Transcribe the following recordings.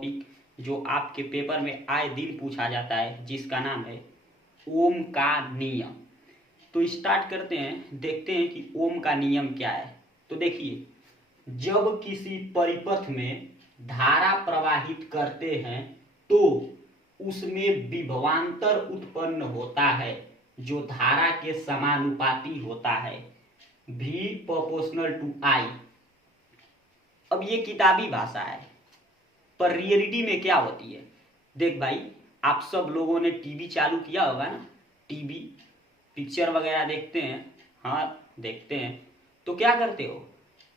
Topic जो आपके paper में आए दिन पूछा जाता है, जिसका नाम है ओम का नियम। तो स्टार्ट करते हैं, देखते हैं कि ओम का नियम क्या है। तो देखिए, जब किसी परिपथ में धारा प्रवाहित करते हैं तो उसमें विभवांतर उत्पन्न होता है जो धारा के समानुपाती होता है, V प्रोपोर्शनल टू I। अब ये किताबी भाषा है, पर रियलिटी में क्या होती है। देख भाई, आप सब लोगों ने टीवी चालू किया होगा ना, टीवी पिक्चर वगैरह देखते हैं। हाँ, देखते हैं तो क्या करते हो,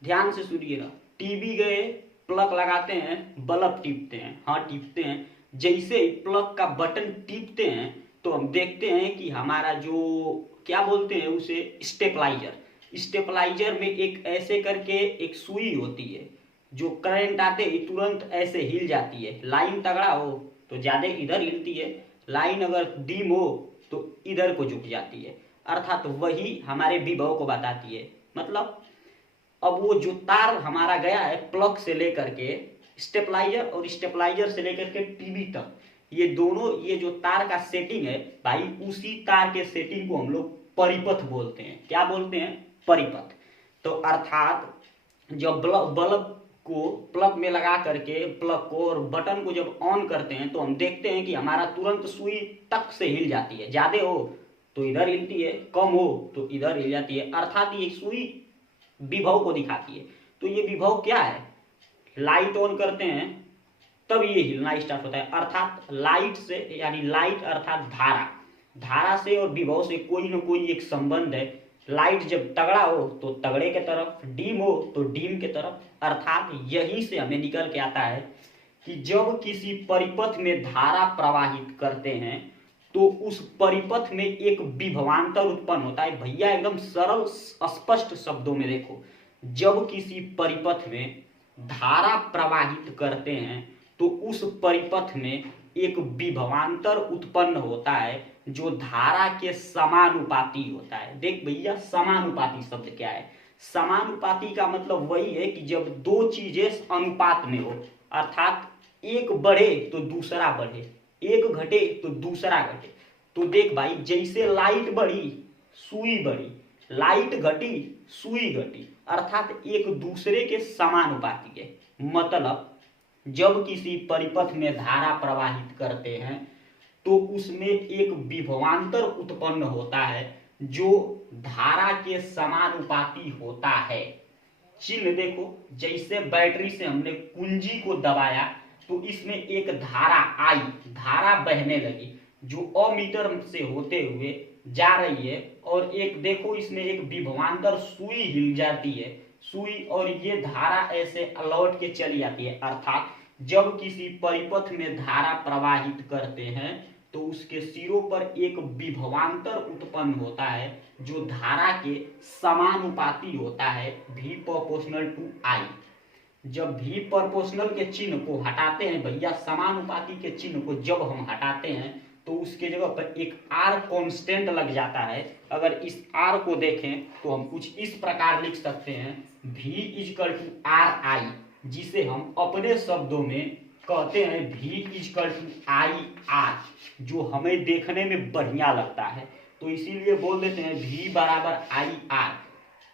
ध्यान से सुनिएगा। टीवी गए, प्लग लगाते हैं, बल्ब टीपते हैं। हाँ, टीपते हैं। जैसे ही प्लग का बटन टीपते हैं तो हम देखते हैं कि हमारा जो क्या बोलते हैं उसे, स्टेपलाइजर में एक ऐसे करके एक सुई होती है जो करंट आते ही तुरंत ऐसे हिल जाती है। लाइन तगड़ा हो तो ज्यादा इधर हिलती है, लाइन अगर डीम हो तो इधर को झुक जाती है। अर्थात वही हमारे विभव को बताती है। मतलब अब वो जो तार हमारा गया है प्लग से लेकर के स्टेपलाइजर और स्टेपलाइजर से लेकर के टीवी तक, ये दोनों ये जो तार का सेटिंग है भाई, उसी तार के सेटिंग को हम लोग परिपथ बोलते हैं। क्या बोलते हैं? परिपथ। तो अर्थात जब बल्ब को प्लग में लगा करके प्लग को और बटन को जब ऑन करते हैं तो हम देखते हैं कि हमारा तुरंत सुई टक से हिल जाती है। ज्यादा हो तो इधर हिलती है, कम हो तो इधर हिल जाती है। अर्थात ये सुई विभव को दिखाती है। तो ये विभव क्या है, लाइट ऑन करते हैं तब ये हिलना स्टार्ट होता है। अर्थात लाइट से, यानी लाइट अर्थात धारा से और विभव से कोई ना कोई एक संबंध है। लाइट जब तगड़ा हो तो तगड़े के तरफ, डीम हो तो डीम के तरफ। अर्थात यही से हमें निकल के आता है कि जब किसी परिपथ में धारा प्रवाहित करते हैं तो उस परिपथ में एक विभवांतर उत्पन्न होता है। भैया एकदम सरल स्पष्ट शब्दों में देखो, जब किसी परिपथ में धारा प्रवाहित करते हैं तो उस परिपथ में एक विभवांतर उत्पन्न होता है जो धारा के समानुपाती होता है। देख भैया, समानुपाती शब्द क्या है? समानुपाती का मतलब वही है कि जब दो चीजें अनुपात में हो, अर्थात एक बढ़े तो दूसरा बढ़े, एक घटे तो दूसरा घटे। तो देख भाई, जैसे लाइट बढ़ी सुई बढ़ी, लाइट घटी सुई घटी, अर्थात एक दूसरे के समानुपाती है। मतलब जब किसी परिपथ में धारा प्रवाहित करते हैं तो उसमें एक विभवांतर उत्पन्न होता है जो धारा के समानुपाती होता है। चिन्ह देखो, जैसे बैटरी से हमने कुंजी को दबाया तो इसमें एक धारा आई, धारा बहने लगी जो अमीटर से होते हुए जा रही है। और एक देखो, इसमें एक विभवांतर सुई हिल जाती है, सुई, और ये धारा ऐसे लौट के चली जाती है। अर्थात जब किसी परिपथ में धारा प्रवाहित करते हैं तो उसके सिरों पर एक विभवांतर उत्पन्न होता है जो धारा के समानुपाती होता है, V प्रोपोर्शनल टू I। जब V प्रोपोर्शनल के चिन्ह को हटाते हैं भैया, समानुपाती के चिन्ह को जब हम हटाते हैं तो उसके जगह पर एक R कांस्टेंट लग जाता है। अगर इस R को देखें तो हम कुछ इस प्रकार लिख सकते हैं, V इजकल टू RI, जिसे हम अपने शब्दों में कहते हैं V इजकल टू IR, जो हमें देखने में बढ़िया लगता है तो इसीलिए बोल देते हैं V बराबर IR।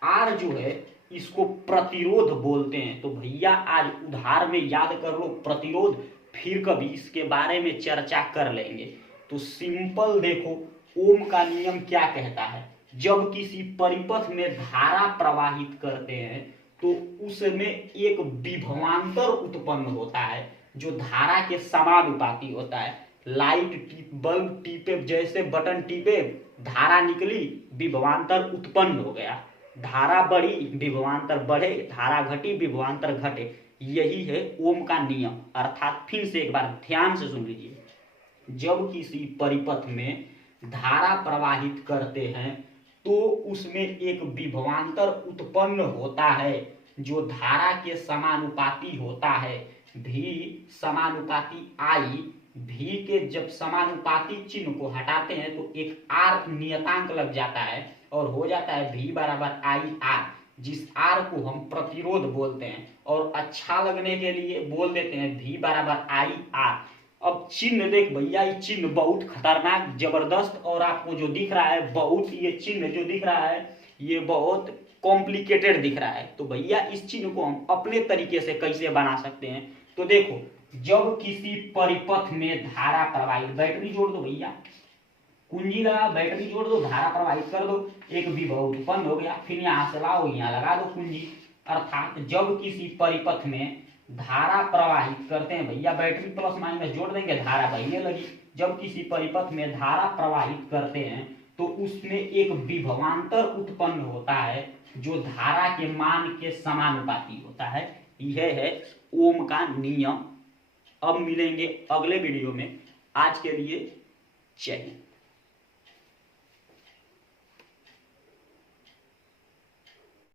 R जो है इसको प्रतिरोध बोलते हैं। तो भैया आज उधार में याद कर लो प्रतिरोध, फिर कभी इसके बारे में चर्चा कर लेंगे। तो सिंपल देखो, ओम का नियम क्या कहता है, जब किसी परिपथ में धारा प्रवाहित करते हैं तो उसमें एक विभवांतर उत्पन्न होता है जो धारा के समानुपाती होता है। लाइट बल्ब टीपे, जैसे बटन टीपे धारा निकली, विभवांतर उत्पन्न हो गया। धारा बढ़ी, विभवांतर बढ़े, धारा घटी, विभवांतर घटे। यही है ओम का नियम। अर्थात फिर से एक बार ध्यान से सुन लीजिए, जब किसी परिपथ में धारा प्रवाहित करते हैं तो उसमें एक विभवांतर उत्पन्न होता है जो धारा के समानुपाती होता है, V समानुपाती I। V के जब समानुपाती चिन्ह को हटाते हैं तो एक R नियतांक लग जाता है और हो जाता है V बराबर IR, जिस आर को हम प्रतिरोध बोलते हैं, और अच्छा लगने के लिए बोल देते हैं V बराबर आई आर। अब चिन्ह देख भैया, ये चिन्ह बहुत खतरनाक जबरदस्त, और आपको जो दिख रहा है बहुत, ये चिन्ह जो दिख रहा है ये बहुत कॉम्प्लिकेटेड दिख रहा है। तो भैया इस चिन्ह को हम अपने तरीके से कैसे बना सकते हैं, तो देखो, जब किसी परिपथ में धारा प्रवाहित, बैटरी जोड़ दो भैया, कुंजी लगा, बैटरी जोड़ दो, धारा प्रवाहित कर दो, एक विभव उत्पन्न हो गया, फिर यहाँ से लाओ, यहाँ लगा दो कुंजी। अर्थात जब किसी परिपथ में धारा प्रवाहित करते हैं भैया, बैटरी प्लस माइनस जोड़ देंगे, धारा बहने लगी। जब किसी परिपथ में धारा प्रवाहित करते हैं तो उसमें एक विभवांतर उत्पन्न होता है जो धारा के मान के समानुपाती होता है। यह है ओम का नियम। अब मिलेंगे अगले वीडियो में। आज के लिए जय हिंद।